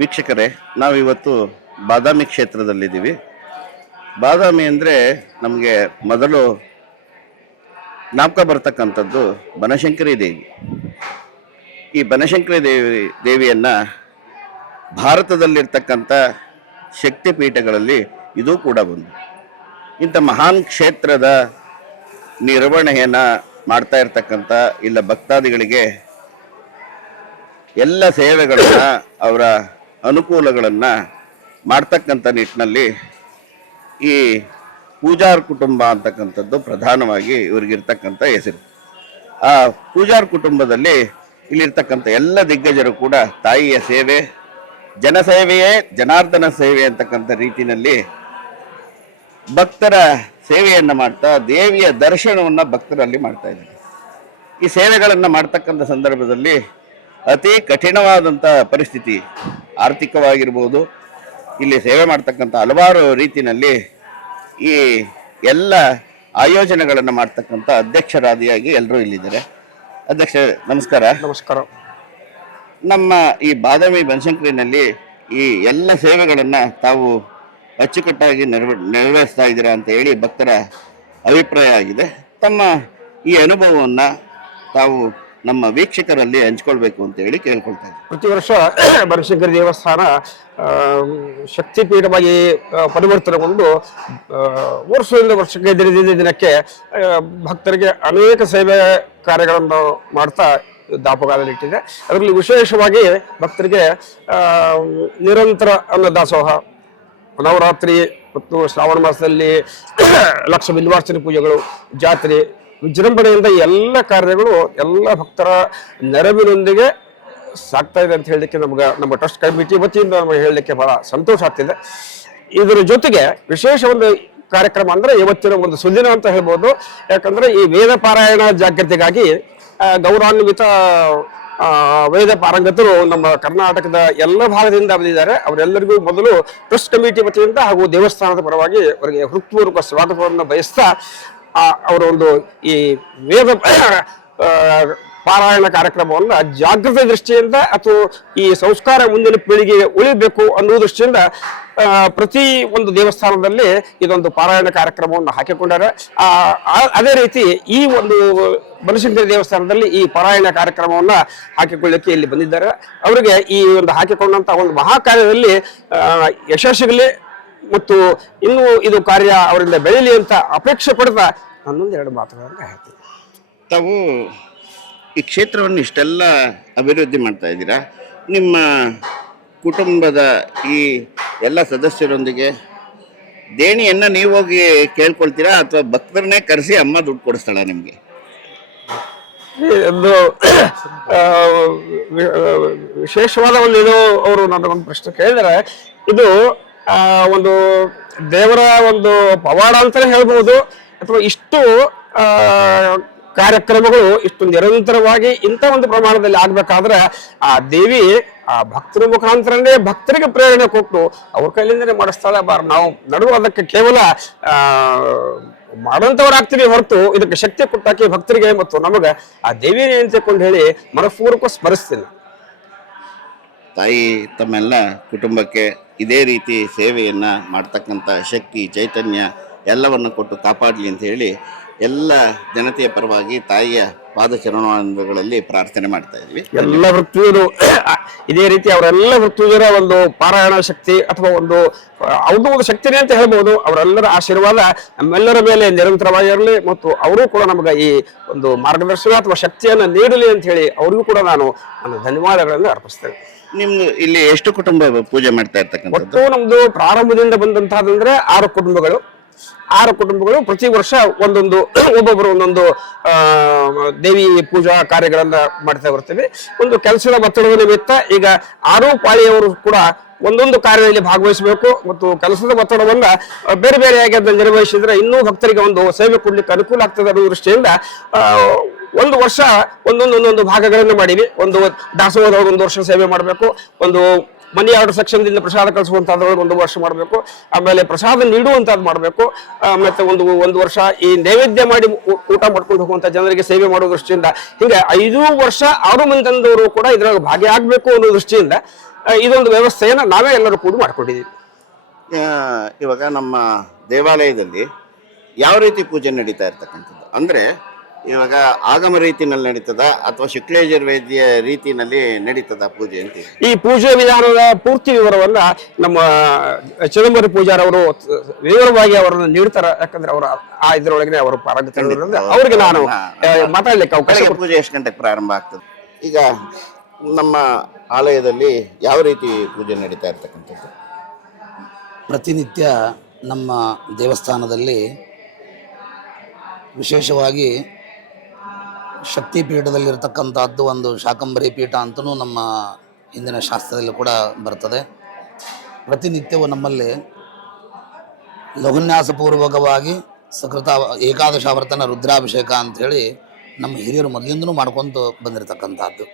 ವೀಕ್ಷಕರೇ, ನಾವಿವತ್ತು ಬಾದಾಮಿ ಕ್ಷೇತ್ರದಲ್ಲಿದ್ದೀವಿ. ಬಾದಾಮಿ ಅಂದರೆ ನಮಗೆ ಮೊದಲು ಜ್ಞಾಪಕ ಬರ್ತಕ್ಕಂಥದ್ದು ಬನಶಂಕರಿ ದೇವಿ. ಈ ಬನಶಂಕರಿ ದೇವಿಯನ್ನು ಭಾರತದಲ್ಲಿರ್ತಕ್ಕಂಥ ಶಕ್ತಿ ಪೀಠಗಳಲ್ಲಿ ಇದು ಕೂಡ ಒಂದು. ಇಂಥ ಮಹಾನ್ ಕ್ಷೇತ್ರದ ನಿರ್ವಹಣೆಯನ್ನು ಮಾಡ್ತಾ ಇರ್ತಕ್ಕಂಥ ಇಲ್ಲ ಭಕ್ತಾದಿಗಳಿಗೆ ಎಲ್ಲ ಸೇವೆಗಳನ್ನು, ಅವರ ಅನುಕೂಲಗಳನ್ನು ಮಾಡ್ತಕ್ಕಂಥ ನಿಟ್ಟಿನಲ್ಲಿ ಈ ಪೂಜಾರ್ ಕುಟುಂಬ ಅಂತಕ್ಕಂಥದ್ದು ಪ್ರಧಾನವಾಗಿ ಇವರಿಗಿರ್ತಕ್ಕಂಥ ಹೆಸರು. ಆ ಪೂಜಾರ್ ಕುಟುಂಬದಲ್ಲಿ ಇಲ್ಲಿರ್ತಕ್ಕಂಥ ಎಲ್ಲ ದಿಗ್ಗಜರು ಕೂಡ ತಾಯಿಯ ಸೇವೆ, ಜನಸೇವೆಯೇ ಜನಾರ್ದನ ಸೇವೆ ಅಂತಕ್ಕಂಥ ರೀತಿಯಲ್ಲಿ ಭಕ್ತರ ಸೇವೆಯನ್ನು ಮಾಡ್ತಾ ದೇವಿಯ ದರ್ಶನವನ್ನು ಭಕ್ತರಲ್ಲಿ ಮಾಡ್ತಾ ಇದ್ದಾರೆ. ಈ ಸೇವೆಗಳನ್ನು ಮಾಡ್ತಕ್ಕಂಥ ಸಂದರ್ಭದಲ್ಲಿ ಅತಿ ಕಠಿಣವಾದಂಥ ಪರಿಸ್ಥಿತಿ, ಆರ್ಥಿಕವಾಗಿರ್ಬೋದು, ಇಲ್ಲಿ ಸೇವೆ ಮಾಡ್ತಕ್ಕಂಥ ಹಲವಾರು ರೀತಿಯಲ್ಲಿ ಈ ಎಲ್ಲ ಆಯೋಜನೆಗಳನ್ನು ಮಾಡ್ತಕ್ಕಂಥ ಅಧ್ಯಕ್ಷರಾದಿಯಾಗಿ ಎಲ್ಲರೂ ಇಲ್ಲಿದ್ದಾರೆ. ಅಧ್ಯಕ್ಷ ನಮಸ್ಕಾರ. ನಮಸ್ಕಾರ. ನಮ್ಮ ಈ ಬಾದಾಮಿ ಬನಶಂಕರಿನಲ್ಲಿ ಈ ಎಲ್ಲ ಸೇವೆಗಳನ್ನು ತಾವು ಅಚ್ಚುಕಟ್ಟಾಗಿ ನೆರವೇರಿಸ್ತಾ ಇದ್ದೀರಾ ಅಂತ ಹೇಳಿ ಭಕ್ತರ ಅಭಿಪ್ರಾಯ ಆಗಿದೆ. ತಮ್ಮ ಈ ಅನುಭವವನ್ನು ತಾವು ನಮ್ಮ ವೀಕ್ಷಕರಲ್ಲಿ ಹಂಚ್ಕೊಳ್ಬೇಕು ಅಂತ ಹೇಳಿ ಕೇಳ್ಕೊಳ್ತಾ ಇದ್ದೀವಿ. ಪ್ರತಿ ವರ್ಷ ಬನಶಂಕರಿ ದೇವಸ್ಥಾನ ಶಕ್ತಿಪೀಠವಾಗಿ ಪರಿವರ್ತನೆಗೊಂಡು ವರ್ಷದಿಂದ ವರ್ಷಕ್ಕೆ ದಿನದಿಂದ ದಿನಕ್ಕೆ ಭಕ್ತರಿಗೆ ಅನೇಕ ಸೇವೆ ಕಾರ್ಯಗಳನ್ನು ಮಾಡ್ತಾ ದಾಪಗಾಲಲ್ಲಿಟ್ಟಿದೆ. ಅದರಲ್ಲಿ ವಿಶೇಷವಾಗಿ ಭಕ್ತರಿಗೆ ನಿರಂತರ ಅನ್ನದಾಸೋಹ, ನವರಾತ್ರಿ ಮತ್ತು ಶ್ರಾವಣ ಮಾಸದಲ್ಲಿ ಲಕ್ಷ ಬಿಲ್ವಾರ್ಚನೆ ಪೂಜೆಗಳು, ಜಾತ್ರೆ, ವಿಜೃಂಭಣೆಯಿಂದ ಎಲ್ಲ ಕಾರ್ಯಗಳು ಎಲ್ಲ ಭಕ್ತರ ನೆರವಿನೊಂದಿಗೆ ಸಾಗ್ತಾ ಇದೆ ಅಂತ ಹೇಳಲಿಕ್ಕೆ ನಮ್ಮ ಟ್ರಸ್ಟ್ ಕಮಿಟಿ ವತಿಯಿಂದ ನಮಗೆ ಹೇಳಲಿಕ್ಕೆ ಬಹಳ ಸಂತೋಷ ಆಗ್ತಿದೆ. ಇದರ ಜೊತೆಗೆ ವಿಶೇಷ ಒಂದು ಕಾರ್ಯಕ್ರಮ ಅಂದರೆ ಇವತ್ತಿನ ಒಂದು ಸುದಿನ ಅಂತ ಹೇಳ್ಬೋದು. ಯಾಕಂದ್ರೆ ಈ ವೇದ ಪಾರಾಯಣ ಜಾಗೃತಿಗಾಗಿ ಗೌರವಾನ್ವಿತ ವೇದ ಪಾರಂಗತರು ನಮ್ಮ ಕರ್ನಾಟಕದ ಎಲ್ಲ ಭಾಗದಿಂದ ಬಂದಿದ್ದಾರೆ. ಅವರೆಲ್ಲರಿಗೂ ಮೊದಲು ಟ್ರಸ್ಟ್ ಕಮಿಟಿ ವತಿಯಿಂದ ಹಾಗೂ ದೇವಸ್ಥಾನದ ಪರವಾಗಿ ಅವರಿಗೆ ಹೃತ್ಪೂರ್ವಕ ಸ್ವಾಗತವನ್ನು ಬಯಸ್ತಾ ಅವರ ಒಂದು ಈ ವೇದ ಪಾರಾಯಣ ಕಾರ್ಯಕ್ರಮವನ್ನು ಜಾಗೃತಿ ದೃಷ್ಟಿಯಿಂದ ಅಥವಾ ಈ ಸಂಸ್ಕಾರ ಮುಂದಿನ ಪೀಳಿಗೆಗೆ ಉಳಿಬೇಕು ಅನ್ನೋ ದೃಷ್ಟಿಯಿಂದ ಪ್ರತಿ ಒಂದು ದೇವಸ್ಥಾನದಲ್ಲಿ ಇದೊಂದು ಪಾರಾಯಣ ಕಾರ್ಯಕ್ರಮವನ್ನು ಹಾಕಿಕೊಂಡಾರೆ. ಅದೇ ರೀತಿ ಈ ಒಂದು ಬನಶಂಕರಿ ದೇವಸ್ಥಾನದಲ್ಲಿ ಈ ಪಾರಾಯಣ ಕಾರ್ಯಕ್ರಮವನ್ನ ಹಾಕಿಕೊಳ್ಳಿಕ್ಕೆ ಇಲ್ಲಿ ಬಂದಿದ್ದಾರೆ. ಅವರಿಗೆ ಈ ಒಂದು ಹಾಕಿಕೊಂಡಂತ ಒಂದು ಮಹಾ ಕಾರ್ಯದಲ್ಲಿ ಯಶಸ್ಸಿಗಲಿ ಮತ್ತು ಇನ್ನೂ ಇದು ಕಾರ್ಯ ಅವರಿಂದ ಬೆಳೀಲಿ ಅಂತ ಅಪೇಕ್ಷೆ ಪಡ್ತಾ ನನ್ನೊಂದೆರಡು ಮಾತುಗಳನ್ನು ಹೇಳ್ತೀನಿ. ತಾವು ಈ ಕ್ಷೇತ್ರವನ್ನು ಇಷ್ಟೆಲ್ಲ ಅಭಿವೃದ್ಧಿ ಮಾಡ್ತಾ ಇದ್ದೀರಾ. ನಿಮ್ಮ ಕುಟುಂಬದ ಈ ಎಲ್ಲ ಸದಸ್ಯರೊಂದಿಗೆ ದೇಣಿಯನ್ನು ನೀವು ಹೋಗಿ ಕೇಳ್ಕೊಳ್ತೀರಾ ಅಥವಾ ಭಕ್ತರನ್ನೇ ಕರೆಸಿ ಅಮ್ಮ ದುಡ್ಡು ಕೊಡಿಸ್ತಾಳ ನಿಮಗೆ? ಒಂದು ವಿಶೇಷವಾದ ಒಂದು ಇದು ಅವರು ನನಗೊಂದು ಪ್ರಶ್ನೆ ಕೇಳಿದರೆ, ಇದು ಒಂದು ದೇವರ ಒಂದು ಪವಾಡ ಅಂತಲೇ ಹೇಳ್ಬೋದು. ಅಥವಾ ಇಷ್ಟು ಕಾರ್ಯಕ್ರಮಗಳು ಇಷ್ಟು ನಿರಂತರವಾಗಿ ಇಂಥ ಒಂದು ಪ್ರಮಾಣದಲ್ಲಿ ಆಗ್ಬೇಕಾದ್ರೆ ಆ ದೇವಿ ಆ ಭಕ್ತರ ಮುಖಾಂತರನೇ ಭಕ್ತರಿಗೆ ಪ್ರೇರಣೆ ಕೊಟ್ಟು ಅವ್ರ ಕೈಲಿಂದನೇ ಮಾಡಿಸ್ತಾಳೆ. ನಾವು ನಡುವ ಅದಕ್ಕೆ ಕೇವಲ ಮಾಡೋಂಥವ್ರಾಗ್ತೀವಿ ಹೊರತು ಇದಕ್ಕೆ ಶಕ್ತಿ ಕೊಟ್ಟಾಕಿ ಭಕ್ತರಿಗೆ ಮತ್ತು ನಮಗೆ ಆ ದೇವಿನೇ ಅಂತಕೊಂಡು ಹೇಳಿ ಮನಪೂರ್ವಕ ಸ್ಮರಿಸ್ತೀನಿ. ತಾಯಿ ತಮ್ಮೆಲ್ಲ ಕುಟುಂಬಕ್ಕೆ ಇದೇ ರೀತಿ ಸೇವೆಯನ್ನು ಮಾಡ್ತಕ್ಕಂಥ ಶಕ್ತಿ, ಚೈತನ್ಯ ಎಲ್ಲವನ್ನು ಕೊಟ್ಟು ಕಾಪಾಡಲಿ ಅಂತ ಹೇಳಿ ಎಲ್ಲ ಜನತೆಯ ಪರವಾಗಿ ತಾಯಿಯ ಪಾದಚರಣಗಳಲ್ಲಿ ಪ್ರಾರ್ಥನೆ ಮಾಡ್ತಾ ಇದ್ವಿ. ಎಲ್ಲ ವೃತ್ತಿಯರು ಇದೇ ರೀತಿ ಅವರೆಲ್ಲ ವೃತ್ತಿಯರ ಒಂದು ಪಾರಾಯಣ ಶಕ್ತಿ ಅಥವಾ ಒಂದು ಅವ್ರದ್ದು ಒಂದು ಶಕ್ತಿನೇ ಅಂತ ಹೇಳ್ಬೋದು. ಅವರೆಲ್ಲರ ಆಶೀರ್ವಾದ ನಮ್ಮೆಲ್ಲರ ಮೇಲೆ ನಿರಂತರವಾಗಿರಲಿ ಮತ್ತು ಅವರು ಕೂಡ ನಮಗೆ ಈ ಒಂದು ಮಾರ್ಗದರ್ಶನ ಅಥವಾ ಶಕ್ತಿಯನ್ನು ನೀಡಲಿ ಅಂತ ಹೇಳಿ ಅವ್ರಿಗೂ ಕೂಡ ನಾನು ನನ್ನ ಧನ್ಯವಾದಗಳನ್ನು ಅರ್ಪಿಸ್ತೇನೆ. ನಿಮ್ದು ಇಲ್ಲಿ ಎಷ್ಟು ಕುಟುಂಬ ಪೂಜೆ ಮಾಡ್ತಾ ಇರ್ತಕ್ಕಂಥದ್ದು? ಒಟ್ಟು ನಮ್ದು ಪ್ರಾರಂಭದಿಂದ ಬಂದಂತಹದಂದ್ರೆ 6 ಕುಟುಂಬಗಳು. 6 ಕುಟುಂಬಗಳು ಪ್ರತಿ ವರ್ಷ ಒಬ್ಬೊಬ್ಬರು ಒಂದೊಂದು ದೇವಿ ಪೂಜಾ ಕಾರ್ಯಗಳನ್ನ ಮಾಡ್ತಾ ಬರ್ತೇವೆ. ಒಂದು ಕೆಲಸದ ಒತ್ತಡದ ನಿಮಿತ್ತ ಈಗ 6 ಪಾಳಿಯವರು ಕೂಡ ಒಂದೊಂದು ಕಾರ್ಯದಲ್ಲಿ ಭಾಗವಹಿಸಬೇಕು ಮತ್ತು ಕೆಲಸದ ಒತ್ತಡವನ್ನ ಬೇರೆ ಬೇರೆಯಾಗಿ ಅದನ್ನು ನಿರ್ವಹಿಸಿದ್ರೆ ಇನ್ನೂ ಭಕ್ತರಿಗೆ ಒಂದು ಸೇವೆ ಕೊಡ್ಲಿಕ್ಕೆ ಅನುಕೂಲ ಆಗ್ತದೆ ಅನ್ನೋ ದೃಷ್ಟಿಯಿಂದ ಒಂದು ವರ್ಷ ಒಂದೊಂದು ಭಾಗಗಳನ್ನು ಮಾಡಿವಿ. ಒಂದು ದಾಸೋಹದೊಳಗೆ 1 ವರ್ಷ ಸೇವೆ ಮಾಡಬೇಕು, ಒಂದು ಮನಿ ಆರ್ಡರ್ ಸೆಕ್ಷನ್ದಿಂದ ಪ್ರಸಾದ ಕಳಿಸುವಂತಹದ್ರೊಳಗೆ 1 ವರ್ಷ ಮಾಡಬೇಕು, ಆಮೇಲೆ ಪ್ರಸಾದ ನೀಡುವಂತಹದ್ದು ಮಾಡಬೇಕು, ಮತ್ತೆ ಒಂದು ವರ್ಷ ಈ ನೈವೇದ್ಯ ಮಾಡಿ ಊಟ ಮಾಡ್ಕೊಂಡು ಹೋಗುವಂತ ಜನರಿಗೆ ಸೇವೆ ಮಾಡೋ ದೃಷ್ಟಿಯಿಂದ ಹಿಂಗೆ 5 ವರ್ಷ 6 ಮಂದಿ ತಂದವರು ಕೂಡ ಇದ್ರಾಗ ಭಾಗಿಯಾಗಬೇಕು ಅನ್ನೋ ದೃಷ್ಟಿಯಿಂದ ಇದೊಂದು ವ್ಯವಸ್ಥೆಯನ್ನು ನಾವೇ ಎಲ್ಲರೂ ಕೂಡ ಮಾಡ್ಕೊಂಡಿದ್ದೀವಿ. ಇವಾಗ ನಮ್ಮ ದೇವಾಲಯದಲ್ಲಿ ಯಾವ ರೀತಿ ಪೂಜೆ ನಡೀತಾ ಇರ್ತಕ್ಕಂಥದ್ದು ಅಂದರೆ ಇವಾಗ ಆಗಮ ರೀತಿನಲ್ಲಿ ನಡೀತದ ಅಥವಾ ಶುಕ್ಲಯಜುರ್ವೇದಿಯ ರೀತಿನಲ್ಲಿ ನಡೀತದ ಪೂಜೆ ಅಂತ? ಈ ಪೂಜೆ ವಿಧಾನದ ಪೂರ್ತಿ ವಿವರವನ್ನ ನಮ್ಮ ಚಿದಂಬರಿ ಪೂಜಾರವರು ವಿವರವಾಗಿ ಅವರನ್ನು ನೀಡ್ತಾರೆ. ಯಾಕಂದ್ರೆ ಅವರು ಆ ಇದರೊಳಗೆ ಅವರು ಪಾರಂಗತರಾಗಿರೋದ್ರಿಂದ ಅವರಿಗೆ ನಾನು ಮಾತಾಡ್ಲಿಕ್ಕೆ ಅವಕಾಶ. ಪೂಜೆ ಎಷ್ಟು ಗಂಟೆಗೆ ಪ್ರಾರಂಭ ಆಗ್ತದೆ? ಈಗ ನಮ್ಮ ಆಲಯದಲ್ಲಿ ಯಾವ ರೀತಿ ಪೂಜೆ ನಡೀತಾ ಇರ್ತಕ್ಕಂಥದ್ದು? ಪ್ರತಿನಿತ್ಯ ನಮ್ಮ ದೇವಸ್ಥಾನದಲ್ಲಿ ವಿಶೇಷವಾಗಿ ಶಕ್ತಿ ಪೀಠದಲ್ಲಿರ್ತಕ್ಕಂಥದ್ದು ಒಂದು ಶಾಕಂಬರಿ ಪೀಠ ಅಂತಲೂ ನಮ್ಮ ಹಿಂದಿನ ಶಾಸ್ತ್ರದಲ್ಲಿ ಕೂಡ ಬರ್ತದೆ. ಪ್ರತಿನಿತ್ಯವೂ ನಮ್ಮಲ್ಲಿ ಲಘುನ್ಯಾಸಪೂರ್ವಕವಾಗಿ ಸಕೃತ ಏಕಾದಶಾವರ್ತನ ರುದ್ರಾಭಿಷೇಕ ಅಂಥೇಳಿ ನಮ್ಮ ಹಿರಿಯರು ಮೊದಲಿಂದನೂ ಮಾಡ್ಕೊತ ಬಂದಿರತಕ್ಕಂಥದ್ದು.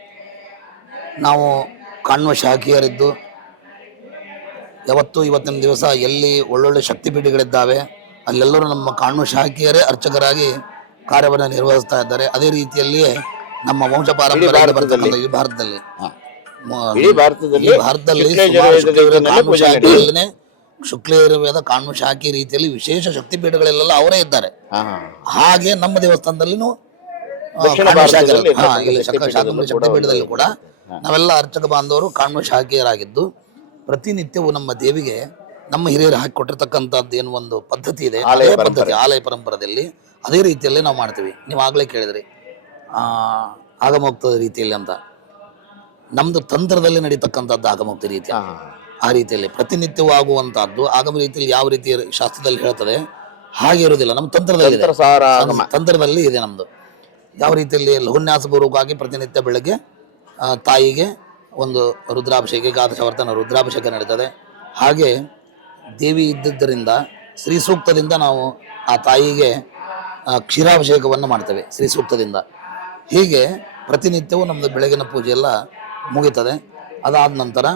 ನಾವು ಕಾಣುವ ಶಾಖಿಯರಿದ್ದು ಯಾವತ್ತೂ ಇವತ್ತಿನ ದಿವಸ ಎಲ್ಲಿ ಒಳ್ಳೊಳ್ಳೆ ಶಕ್ತಿಪೀಠಗಳಿದ್ದಾವೆ ಅಲ್ಲೆಲ್ಲರೂ ನಮ್ಮ ಕಾಣುವ ಶಾಖಿಯರೇ ಅರ್ಚಕರಾಗಿ ಕಾರ್ಯವನ್ನು ನಿರ್ವಹಿಸ್ತಾ ಇದ್ದಾರೆ. ಅದೇ ರೀತಿಯಲ್ಲಿಯೇ ನಮ್ಮ ವಂಶ ಪಾರಂಪರ್ಯ ಈ ಭಾರತದಲ್ಲಿ ಶುಕ್ಲಯಜುರ್ವೇದ ಕಾಣುವ ಶಾಖಿ ರೀತಿಯಲ್ಲಿ ವಿಶೇಷ ಶಕ್ತಿಪೀಠಗಳೆಲ್ಲ ಅವರೇ ಇದ್ದಾರೆ. ಹಾಗೆ ನಮ್ಮ ದೇವಸ್ಥಾನದಲ್ಲಿನೂ ಶಾಕಂಬರಿ ಶಕ್ತಿಪೀಠದಲ್ಲಿ ಕೂಡ ನಾವೆಲ್ಲ ಅರ್ಚಕ ಬಾಂಧವರು ಕಾಣುವ ಶಾಖಿಯರಾಗಿದ್ದು ಪ್ರತಿನಿತ್ಯವೂ ನಮ್ಮ ದೇವಿಗೆ ನಮ್ಮ ಹಿರಿಯರು ಹಾಕಿಕೊಟ್ಟಿರ್ತಕ್ಕಂಥದ್ದು ಏನು ಒಂದು ಪದ್ಧತಿ ಇದೆ, ಆಲಯ ಪರಂಪರೆಯಲ್ಲಿ ಅದೇ ರೀತಿಯಲ್ಲಿ ನಾವು ಮಾಡ್ತೀವಿ. ನೀವು ಆಗಲೇ ಕೇಳಿದ್ರಿ ಆಗಮೋಕ್ತ ರೀತಿಯಲ್ಲಿ ಅಂತ. ನಮ್ದು ತಂತ್ರದಲ್ಲಿ ನಡೀತಕ್ಕಂಥದ್ದು ಆಗಮೋಕ್ತ ರೀತಿ. ಆ ರೀತಿಯಲ್ಲಿ ಪ್ರತಿನಿತ್ಯವೂ ಆಗುವಂತಹದ್ದು ಆಗಮ ರೀತಿಯಲ್ಲಿ ಯಾವ ರೀತಿ ಶಾಸ್ತ್ರದಲ್ಲಿ ಹೇಳ್ತದೆ ಹಾಗೆ ಇರುವುದಿಲ್ಲ. ನಮ್ಮ ತಂತ್ರದಲ್ಲಿ ಇದೆ ನಮ್ದು. ಯಾವ ರೀತಿಯಲ್ಲಿ ಲಘುನ್ಯಾಸಪೂರ್ವಕವಾಗಿ ಪ್ರತಿನಿತ್ಯ ಬೆಳಗ್ಗೆ ತಾಯಿಗೆ ಒಂದು ರುದ್ರಾಭಿಷೇಕ ಏಕಾದಶಾವರ್ತನ ರುದ್ರಾಭಿಷೇಕ ನಡೀತದೆ. ಹಾಗೆ ದೇವಿ ಇದ್ದಿದ್ದರಿಂದ ಶ್ರೀ ಸೂಕ್ತದಿಂದ ನಾವು ಆ ತಾಯಿಗೆ ಕ್ಷೀರಾಭಿಷೇಕವನ್ನು ಮಾಡ್ತೇವೆ ಶ್ರೀ ಸೂಕ್ತದಿಂದ. ಹೀಗೆ ಪ್ರತಿನಿತ್ಯವೂ ನಮ್ಮದು ಬೆಳಗಿನ ಪೂಜೆ ಎಲ್ಲ ಮುಗಿತದೆ. ಅದಾದ ನಂತರ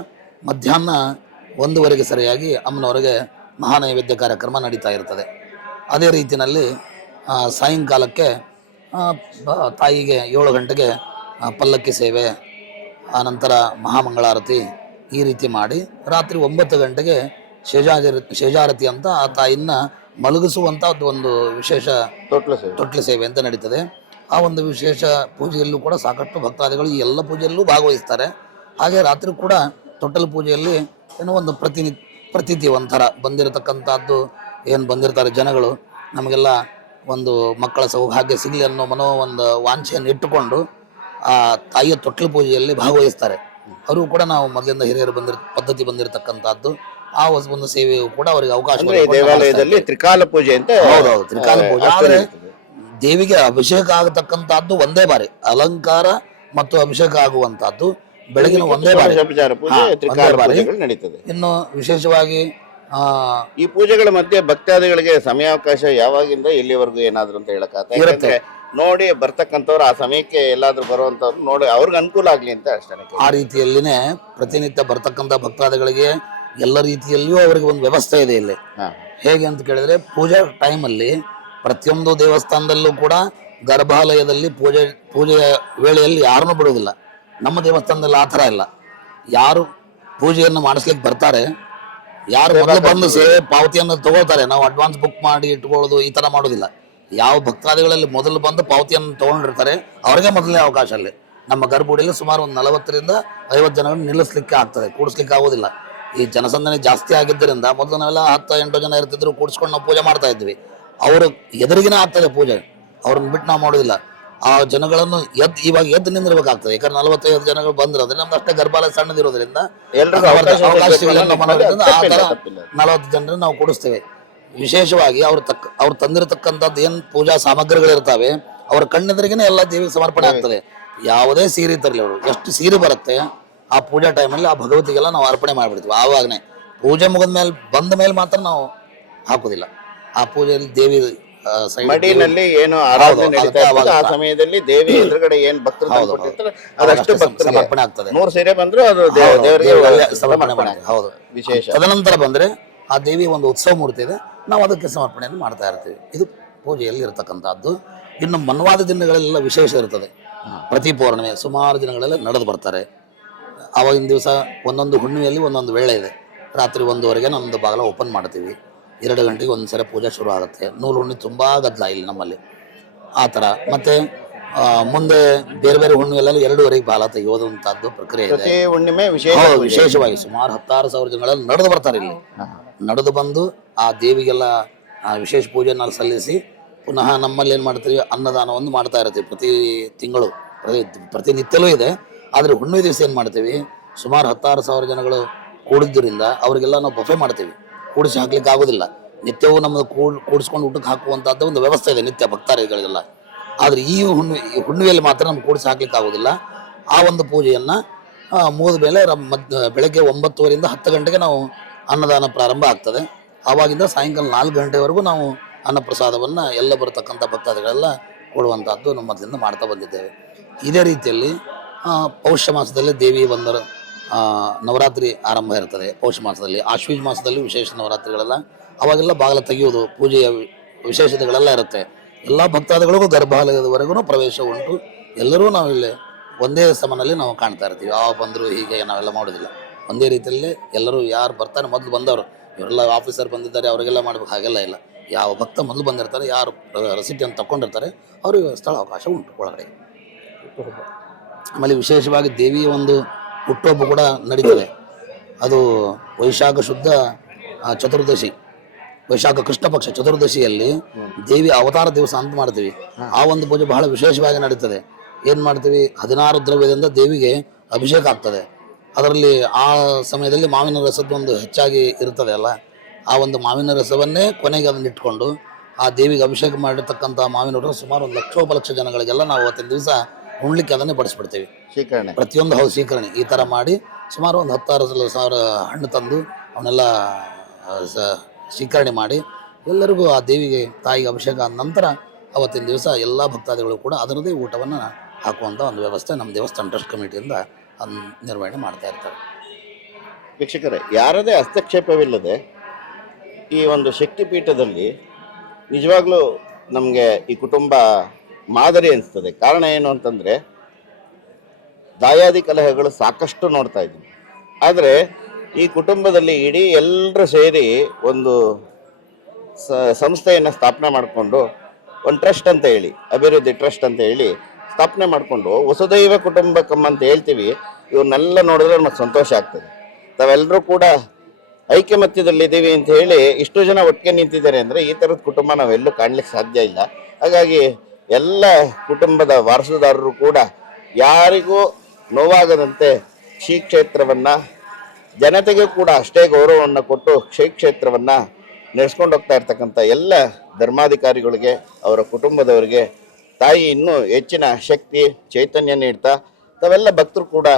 ಮಧ್ಯಾಹ್ನ 1:00 ಸರಿಯಾಗಿ ಅಮ್ಮನವರೆಗೆ ಮಹಾನೈವೇದ್ಯ ಕಾರ್ಯಕ್ರಮ ನಡೀತಾ ಇರ್ತದೆ. ಅದೇ ರೀತಿಯಲ್ಲಿ ಸಾಯಂಕಾಲಕ್ಕೆ ತಾಯಿಗೆ 7 ಗಂಟೆಗೆ ಪಲ್ಲಕ್ಕಿ ಸೇವೆ, ಆನಂತರ ಮಹಾಮಂಗಳಾರತಿ ಈ ರೀತಿ ಮಾಡಿ ರಾತ್ರಿ 9 ಗಂಟೆಗೆ ಶೇಜಾರತಿ ಅಂತ ಆ ತಾಯಿನ ಮಲಗಿಸುವಂಥ ಒಂದು ವಿಶೇಷ ತೊಟ್ಲ ಸೇವೆ ಅಂತ ನಡೀತದೆ. ಆ ಒಂದು ವಿಶೇಷ ಪೂಜೆಯಲ್ಲೂ ಕೂಡ ಸಾಕಷ್ಟು ಭಕ್ತಾದಿಗಳು ಈ ಎಲ್ಲ ಪೂಜೆಯಲ್ಲೂ ಭಾಗವಹಿಸ್ತಾರೆ. ಹಾಗೆ ರಾತ್ರಿ ಕೂಡ ತೊಟ್ಟಲ ಪೂಜೆಯಲ್ಲಿ ಏನೋ ಒಂದು ಪ್ರತೀತಿ ಒಂಥರ ಬಂದಿರತಕ್ಕಂಥದ್ದು ಏನು ಬಂದಿರ್ತಾರೆ ಜನಗಳು, ನಮಗೆಲ್ಲ ಒಂದು ಮಕ್ಕಳ ಸೌಭಾಗ್ಯ ಸಿಗಲಿ ಅನ್ನೋ ಒಂದು ವಾಂಛೆಯನ್ನು ಇಟ್ಟುಕೊಂಡು ಆ ತಾಯಿಯ ತೊಟ್ಲ ಪೂಜೆಯಲ್ಲಿ ಭಾಗವಹಿಸ್ತಾರೆ. ಅವರು ಕೂಡ ನಾವು ಮೊದಲಿಂದ ಹಿರಿಯರು ಪದ್ಧತಿ ಬಂದಿರತಕ್ಕಂಥದ್ದು. ಆ ಒಂದು ಸೇವೆಯು ಕೂಡ ಅವರಿಗೆ ಅವಕಾಶ. ದೇವಾಲಯದಲ್ಲಿ ತ್ರಿಕಾಲ ಪೂಜೆ ಅಂತ. ಹೌದೌದು, ತ್ರಿಕಾಲ ಪೂಜೆ. ಆದರೆ ದೇವಿಗೆ ಅಭಿಷೇಕ ಆಗತಕ್ಕಂಥದ್ದು ಒಂದೇ ಬಾರಿ, ಅಲಂಕಾರ ಮತ್ತು ಅಭಿಷೇಕ ಆಗುವಂತಹದ್ದು ಬೆಳಗಿನ ಒಂದೇ ಬಾರಿ ನಡೀತದೆ. ಇನ್ನು ವಿಶೇಷವಾಗಿ ಈ ಪೂಜೆಗಳ ಮಧ್ಯೆ ಭಕ್ತಾದಿಗಳಿಗೆ ಸಮಯಾವಕಾಶ ಯಾವಾಗಿಂದ ಎಲ್ಲಿವರೆಗೂ ಏನಾದ್ರು ಅಂತ ಹೇಳಕ್ಕೆ ನೋಡಿ ಬರ್ತಕ್ಕಂಥವ್ರು ಆ ಸಮಯಕ್ಕೆ ಎಲ್ಲಾದ್ರೂ ಬರುವಂತವ್ರು ನೋಡಿ ಅವ್ರಿಗೆ ಅನುಕೂಲ ಆಗ್ಲಿ ಅಂತ ಅಷ್ಟೇ. ಆ ರೀತಿಯಲ್ಲಿನೇ ಪ್ರತಿನಿತ್ಯ ಬರ್ತಕ್ಕಂಥ ಭಕ್ತಾದಿಗಳಿಗೆ ಎಲ್ಲ ರೀತಿಯಲ್ಲಿಯೂ ಅವರಿಗೆ ಒಂದು ವ್ಯವಸ್ಥೆ ಇದೆ ಇಲ್ಲಿ. ಹೇಗೆ ಅಂತ ಕೇಳಿದ್ರೆ ಪೂಜಾ ಟೈಮಲ್ಲಿ ಪ್ರತಿಯೊಂದು ದೇವಸ್ಥಾನದಲ್ಲೂ ಕೂಡ ಗರ್ಭಾಲಯದಲ್ಲಿ ಪೂಜೆಯ ವೇಳೆಯಲ್ಲಿ ಯಾರನ್ನೂ ಬಿಡುವುದಿಲ್ಲ. ನಮ್ಮ ದೇವಸ್ಥಾನದಲ್ಲಿ ಆ ಥರ ಇಲ್ಲ. ಯಾರು ಪೂಜೆಯನ್ನು ಮಾಡಿಸ್ಲಿಕ್ಕೆ ಬರ್ತಾರೆ, ಯಾರು ಮೊದಲು ಬಂದು ಸೇವೆ ಪಾವತಿಯನ್ನು ತಗೊಳ್ತಾರೆ, ನಾವು ಅಡ್ವಾನ್ಸ್ ಬುಕ್ ಮಾಡಿ ಇಟ್ಕೊಳ್ಳೋದು ಈ ಥರ ಮಾಡೋದಿಲ್ಲ. ಯಾವ ಭಕ್ತಾದಿಗಳಲ್ಲಿ ಮೊದಲು ಬಂದು ಪಾವತಿಯನ್ನು ತಗೊಂಡಿರ್ತಾರೆ ಅವ್ರಿಗೆ ಮೊದಲನೇ ಅವಕಾಶ. ಅಲ್ಲಿ ನಮ್ಮ ಗರ್ಭಗುಡಿಯಲ್ಲಿ ಸುಮಾರು ಒಂದು 40ರಿಂದ 50 ಜನಗಳನ್ನು ನಿಲ್ಲಿಸ್ಲಿಕ್ಕೆ ಆಗ್ತದೆ, ಕೂಡಿಸ್ಲಿಕ್ಕೆ ಆಗೋದಿಲ್ಲ. ಈ ಜನಸಂದಣಿ ಜಾಸ್ತಿ ಆಗಿದ್ದರಿಂದ ಮೊದಲು ನಾವೆಲ್ಲ 10-8 ಜನ ಇರ್ತಿದ್ರು, ಕೂಡಿಸ್ಕೊಂಡು ನಾವು ಪೂಜೆ ಮಾಡ್ತಾ ಇದ್ವಿ. ಅವರು ಎದುರಿಗಿನ ಆಗ್ತದೆ ಪೂಜೆ, ಅವ್ರನ್ನ ಬಿಟ್ಟು ನಾವು ಮಾಡೋದಿಲ್ಲ. ಆ ಜನಗಳನ್ನು ಇವಾಗ ಎದ್ದು ನಿಂದಿರ್ಬೇಕಾಗ್ತದೆ. ಯಾಕಂದ್ರೆ 45 ಜನಗಳು ಬಂದಿರೋದ್ರೆ ನಮ್ದು ಅಷ್ಟೇ ಗರ್ಭಾಲಯ ಸಣ್ಣದಿರೋದ್ರಿಂದ ಅವಕಾಶಗಳನ್ನು ಆ ಥರ 40 ಜನರನ್ನು ನಾವು ಕೂಡಿಸ್ತೇವೆ. ವಿಶೇಷವಾಗಿ ಅವ್ರು ತಂದಿರತಕ್ಕಂಥದ್ದು ಏನು ಪೂಜಾ ಸಾಮಗ್ರಿಗಳಿರ್ತಾವೆ ಅವ್ರ ಕಣ್ಣೆದುರಿಗೇನೆ ಎಲ್ಲ ದೇವಿಗೆ ಸಮರ್ಪಣೆ ಆಗ್ತದೆ. ಯಾವುದೇ ಸೀರೆ ತರಲಿ, ಅವರು ಎಷ್ಟು ಸೀರೆ ಬರುತ್ತೆ ಆ ಪೂಜಾ ಟೈಮಲ್ಲಿ ಆ ಭಗವತಿಗೆಲ್ಲ ನಾವು ಅರ್ಪಣೆ ಮಾಡಿಬಿಡ್ತೀವಿ. ಆವಾಗನೇ ಪೂಜೆ ಮುಗಿದ ಮೇಲೆ ಬಂದ ಮೇಲೆ ಮಾತ್ರ ನಾವು ಹಾಕೋದಿಲ್ಲ. ಆ ಪೂಜೆಯಲ್ಲಿ ದೇವಿ ಮಡಿನಲ್ಲಿ ಏನು ಆರಾಧನೆ ನಡೀತಾ ಇರ್ತದೆ ಆ ಸಮಯದಲ್ಲಿ ದೇವಿ ಎದುರುಗಡೆ ಏನ್ ಭಕ್ತರು ಅದಷ್ಟು ಸಮರ್ಪಣೆ ಆಗ್ತದೆ. 3 ಸೀರೆ ಬಂದ್ರು ಅದು ದೇವರಿಗೆ ಸಮರ್ಪಣೆ. ಹೌದು, ವಿಶೇಷ. ತದನಂತರ ಬಂದ್ರೆ ಆ ದೇವಿ ಒಂದು ಉತ್ಸವ ಮೂರ್ತಿ ಇದೆ, ನಾವು ಅದಕ್ಕೆ ಸಮರ್ಪಣೆಯನ್ನು ಮಾಡ್ತಾ ಇರ್ತೀವಿ. ಇದು ಪೂಜೆಯಲ್ಲಿ ಇರತಕ್ಕಂಥದ್ದು. ಇನ್ನು ಮನ್ವಾದ ದಿನಗಳೆಲ್ಲ ವಿಶೇಷ ಇರ್ತದೆ. ಪ್ರತಿ ಪೌರ್ಣಿಮೆ ಸುಮಾರು ದಿನಗಳೆಲ್ಲ ನಡೆದು ಬರ್ತಾರೆ. ಆವಾಗಿನ ದಿವಸ ಒಂದೊಂದು ಹುಣ್ಣಿಮೆಯಲ್ಲಿ ಒಂದೊಂದು ವೇಳೆ ಇದೆ. ರಾತ್ರಿ 1:30ಗೆ ನಮ್ಮದು ಬಾಗಿಲ ಓಪನ್ ಮಾಡ್ತೀವಿ. 2 ಗಂಟೆಗೆ ಒಂದು ಸರಿ ಪೂಜೆ ಶುರು ಆಗುತ್ತೆ. ನೂಲು ಹುಣ್ಣಿ ತುಂಬ ಗದ್ದಲ ಇಲ್ಲಿ ನಮ್ಮಲ್ಲಿ ಆ ಥರ. ಮತ್ತು ಮುಂದೆ ಬೇರೆ ಬೇರೆ ಹುಣ್ಣಿಮೆಲ್ಲ 2:30ಗೆ ಬಾಲ ತೆಗೆಯೋದಂಥದ್ದು ಪ್ರಕ್ರಿಯೆ ಇದೆ. ಪ್ರತಿ ಹುಣ್ಣಿಮೆ ವಿಶೇಷವಾಗಿ ಸುಮಾರು 16,000 ಜನಗಳಲ್ಲಿ ನಡೆದು ಬರ್ತಾರೆ. ಇಲ್ಲಿ ನಡೆದು ಬಂದು ಆ ದೇವಿಗೆಲ್ಲ ವಿಶೇಷ ಪೂಜೆಯನ್ನು ಸಲ್ಲಿಸಿ ಪುನಃ ನಮ್ಮಲ್ಲಿ ಏನು ಮಾಡ್ತೀವಿ, ಅನ್ನದಾನವನ್ನು ಮಾಡ್ತಾ ಇರ್ತೀವಿ ಪ್ರತಿ ತಿಂಗಳು, ಪ್ರತಿನಿತ್ಯಲೂ ಇದೆ. ಆದರೆ ಹುಣ್ಣಿಮೆ ದಿವಸ ಏನು ಮಾಡ್ತೀವಿ, ಸುಮಾರು 16,000 ಜನಗಳು ಕೂಡಿದ್ದರಿಂದ ಅವರಿಗೆಲ್ಲ ನಾವು ಬಫೆ ಮಾಡ್ತೀವಿ. ಕೂಡಿಸಿ ಹಾಕ್ಲಿಕ್ಕೆ ಆಗೋದಿಲ್ಲ. ನಿತ್ಯವೂ ನಮ್ಮದು ಕೂಡಿಸ್ಕೊಂಡು ಊಟಕ್ಕೆ ಹಾಕುವಂಥದ್ದು ಒಂದು ವ್ಯವಸ್ಥೆ ಇದೆ ನಿತ್ಯ ಭಕ್ತಾದಿಗಳಿಗೆಲ್ಲ. ಆದರೆ ಈ ಹುಣ್ಣಿಮೆಯಲ್ಲಿ ಮಾತ್ರ ನಮ್ಗೆ ಕೂಡಿಸಿ ಹಾಕ್ಲಿಕ್ಕೆ ಆಗೋದಿಲ್ಲ. ಆ ಒಂದು ಪೂಜೆಯನ್ನು ಮುಗಿದ ಮೇಲೆ ಬೆಳಗ್ಗೆ 9:30ರಿಂದ 10 ಗಂಟೆಗೆ ನಾವು ಅನ್ನದಾನ ಪ್ರಾರಂಭ ಆಗ್ತದೆ. ಆವಾಗಿಂದ ಸಾಯಂಕಾಲ 4 ಗಂಟೆವರೆಗೂ ನಾವು ಅನ್ನಪ್ರಸಾದವನ್ನು ಎಲ್ಲ ಬರತಕ್ಕಂಥ ಭಕ್ತಾದಿಗಳೆಲ್ಲ ಕೊಡುವಂಥದ್ದು ನಮ್ಮ ಮೊದಲಿಂದ ಮಾಡ್ತಾ ಬಂದಿದ್ದೇವೆ. ಇದೇ ರೀತಿಯಲ್ಲಿ ಪೌಷ ಮಾಸದಲ್ಲಿ ದೇವಿ ಬಂದರು ನವರಾತ್ರಿ ಆರಂಭ ಇರ್ತದೆ. ಪೌಷ ಮಾಸದಲ್ಲಿ, ಆಶ್ವೀಜ ಮಾಸದಲ್ಲಿ ವಿಶೇಷ ನವರಾತ್ರಿಗಳೆಲ್ಲ, ಅವಾಗೆಲ್ಲ ಬಾಗಿಲ ತೆಗೆಯುವುದು, ಪೂಜೆಯ ವಿಶೇಷತೆಗಳೆಲ್ಲ ಇರುತ್ತೆ. ಎಲ್ಲ ಭಕ್ತಾದಿಗಳಿಗೂ ಗರ್ಭಾಲಯದವರೆಗೂ ಪ್ರವೇಶ ಉಂಟು. ಎಲ್ಲರೂ ನಾವು ಇಲ್ಲಿ ಒಂದೇ ಸಮನಲ್ಲಿ ನಾವು ಕಾಣ್ತಾ ಇರ್ತೀವಿ. ಬಂದರು ಹೀಗೆ ನಾವೆಲ್ಲ ಮಾಡೋದಿಲ್ಲ. ಒಂದೇ ರೀತಿಯಲ್ಲಿ ಎಲ್ಲರೂ ಯಾರು ಬರ್ತಾರೆ, ಮೊದಲು ಬಂದವರು ಇವರೆಲ್ಲ ಆಫೀಸರ್ ಬಂದಿದ್ದಾರೆ ಅವರಿಗೆಲ್ಲ ಮಾಡ್ಬೇಕು ಹಾಗೆಲ್ಲ ಇಲ್ಲ. ಯಾವ ಭಕ್ತ ಮೊದಲು ಬಂದಿರ್ತಾರೆ, ಯಾರು ರಸೀಟಿಯನ್ನು ತಗೊಂಡಿರ್ತಾರೆ ಅವರಿಗೆ ಸ್ಥಳ ಅವಕಾಶ ಉಂಟು ಒಳಗಡೆ. ಆಮೇಲೆ ವಿಶೇಷವಾಗಿ ದೇವಿಯ ಒಂದು ಹುಟ್ಟುಹಬ್ಬ ಕೂಡ ನಡೀತದೆ. ಅದು ವೈಶಾಖ ಶುದ್ಧ ಚತುರ್ದಶಿ, ವೈಶಾಖ ಕೃಷ್ಣ ಪಕ್ಷ ಚತುರ್ದಶಿಯಲ್ಲಿ ದೇವಿ ಅವತಾರ ದಿವಸ ಅಂತ ಮಾಡ್ತೀವಿ. ಆ ಒಂದು ಪೂಜೆ ಬಹಳ ವಿಶೇಷವಾಗಿ ನಡೀತದೆ. ಏನು ಮಾಡ್ತೀವಿ, 16 ದ್ರವ್ಯದಿಂದ ದೇವಿಗೆ ಅಭಿಷೇಕ ಆಗ್ತದೆ. ಅದರಲ್ಲಿ ಆ ಸಮಯದಲ್ಲಿ ಮಾವಿನ ರಸದ ಒಂದು ಹೆಚ್ಚಾಗಿ ಇರ್ತದೆ ಅಲ್ಲ, ಆ ಒಂದು ಮಾವಿನ ರಸವನ್ನೇ ಕೊನೆಗೆ ಅದನ್ನ ಇಟ್ಕೊಂಡು ಆ ದೇವಿಗೆ ಅಭಿಷೇಕ ಮಾಡಿರ್ತಕ್ಕಂಥ ಮಾವಿನ ರಸ ಸುಮಾರು 1 ಲಕ್ಷೋಪಲಕ್ಷ ಜನಗಳಿಗೆಲ್ಲ ನಾವು ಅವತ್ತಿನ ದಿವಸ ಉಣ್ಲಿಕ್ಕೆ ಅದನ್ನೇ ಬಡಿಸ್ಬಿಡ್ತೀವಿ. ಶೇಖರಣೆ ಪ್ರತಿಯೊಂದು ಶೇಖರಣೆ ಈ ಥರ ಮಾಡಿ ಸುಮಾರು ಒಂದು 16,000 ಹಣ್ಣು ತಂದು ಅವನ್ನೆಲ್ಲ ಶೇಖರಣೆ ಮಾಡಿ ಎಲ್ಲರಿಗೂ ಆ ದೇವಿಗೆ ತಾಯಿಗೆ ಅಭಿಷೇಕ ಆದ ನಂತರ ಅವತ್ತಿನ ದಿವಸ ಎಲ್ಲ ಭಕ್ತಾದಿಗಳು ಕೂಡ ಅದರದೇ ಊಟವನ್ನು ಹಾಕುವಂಥ ಒಂದು ವ್ಯವಸ್ಥೆ ನಮ್ಮ ದೇವಸ್ಥಾನ ಟ್ರಸ್ಟ್ ಕಮಿಟಿಯಿಂದ ನಿರ್ವಹಣೆ ಮಾಡ್ತಾ ಇರ್ತಾರೆ. ವೀಕ್ಷಕರೇ, ಯಾರದೇ ಹಸ್ತಕ್ಷೇಪವಿಲ್ಲದೆ ಈ ಒಂದು ಶಕ್ತಿಪೀಠದಲ್ಲಿ ನಿಜವಾಗ್ಲೂ ನಮಗೆ ಈ ಕುಟುಂಬ ಮಾದರಿ ಅನಿಸ್ತದೆ. ಕಾರಣ ಏನು ಅಂತಂದರೆ, ದಾಯಾದಿ ಕಲಹಗಳು ಸಾಕಷ್ಟು ನೋಡ್ತಾ ಇದ್ದೀವಿ. ಆದರೆ ಈ ಕುಟುಂಬದಲ್ಲಿ ಇಡೀ ಎಲ್ಲರೂ ಸೇರಿ ಒಂದು ಸಂಸ್ಥೆಯನ್ನು ಸ್ಥಾಪನೆ ಮಾಡಿಕೊಂಡು, ಒಂದು ಟ್ರಸ್ಟ್ ಅಂತ ಹೇಳಿ, ಅಭಿವೃದ್ಧಿ ಟ್ರಸ್ಟ್ ಅಂತ ಹೇಳಿ ಸ್ಥಾಪನೆ ಮಾಡಿಕೊಂಡು ವಸುದೈವ ಕುಟುಂಬಕಂ ಅಂತ ಹೇಳ್ತೀವಿ. ಇವನ್ನೆಲ್ಲ ನೋಡಿದ್ರೆ ನಮಗೆ ಸಂತೋಷ ಆಗ್ತದೆ. ತಾವೆಲ್ಲರೂ ಕೂಡ ಐಕ್ಯಮತ್ಯದಲ್ಲಿದ್ದೀವಿ ಅಂತ ಹೇಳಿ ಇಷ್ಟು ಜನ ಒಟ್ಟಿಗೆ ನಿಂತಿದ್ದಾರೆ ಅಂದರೆ ಈ ಥರದ ಕುಟುಂಬ ನಾವೆಲ್ಲೂ ಕಾಣಲಿಕ್ಕೆ ಸಾಧ್ಯ ಇಲ್ಲ. ಹಾಗಾಗಿ ಎಲ್ಲ ಕುಟುಂಬದ ವಾರಸುದಾರರು ಕೂಡ ಯಾರಿಗೂ ನೋವಾಗದಂತೆ ಶ್ರೀ ಕ್ಷೇತ್ರವನ್ನು, ಜನತೆಗೂ ಕೂಡ ಅಷ್ಟೇ ಗೌರವವನ್ನು ಕೊಟ್ಟು ಶ್ರೀ ಕ್ಷೇತ್ರವನ್ನು ನಡೆಸ್ಕೊಂಡು ಹೋಗ್ತಾ ಇರ್ತಕ್ಕಂಥ ಎಲ್ಲ ಧರ್ಮಾಧಿಕಾರಿಗಳಿಗೆ, ಅವರ ಕುಟುಂಬದವರಿಗೆ ತಾಯಿ ಇನ್ನೂ ಹೆಚ್ಚಿನ ಶಕ್ತಿ ಚೈತನ್ಯ ನೀಡ್ತಾ ತಾವೆಲ್ಲ ಭಕ್ತರು ಕೂಡ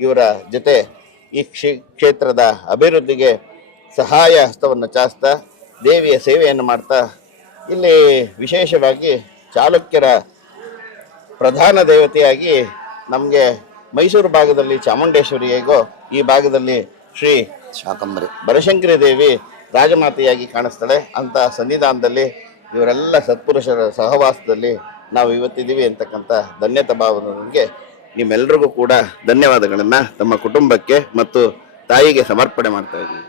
ಇವರ ಜೊತೆ ಈ ಕ್ಷೇತ್ರದ ಅಭಿವೃದ್ಧಿಗೆ ಸಹಾಯ ಹಸ್ತವನ್ನು ಚಾಚ್ತಾ ದೇವಿಯ ಸೇವೆಯನ್ನು ಮಾಡ್ತಾ, ಇಲ್ಲಿ ವಿಶೇಷವಾಗಿ ಚಾಲುಕ್ಯರ ಪ್ರಧಾನ ದೇವತೆಯಾಗಿ ನಮಗೆ ಮೈಸೂರು ಭಾಗದಲ್ಲಿ ಚಾಮುಂಡೇಶ್ವರಿ ಹೇಗೋ ಈ ಭಾಗದಲ್ಲಿ ಶ್ರೀ ಶಾಕಂಬರಿ ಬನಶಂಕರಿ ದೇವಿ ರಾಜಮಾತೆಯಾಗಿ ಕಾಣಿಸ್ತಾಳೆ. ಅಂಥ ಸನ್ನಿಧಾನದಲ್ಲಿ ಇವರೆಲ್ಲ ಸತ್ಪುರುಷರ ಸಹವಾಸದಲ್ಲಿ ನಾವು ಇವತ್ತಿದ್ದೀವಿ ಅಂತಕ್ಕಂಥ ಧನ್ಯತಾ ಭಾವನೆಗೆ ನಿಮ್ಮೆಲ್ಲರಿಗೂ ಕೂಡ ಧನ್ಯವಾದಗಳನ್ನು ತಮ್ಮ ಕುಟುಂಬಕ್ಕೆ ಮತ್ತು ತಾಯಿಗೆ ಸಮರ್ಪಣೆ ಮಾಡ್ತಾ ಇದ್ದೀವಿ.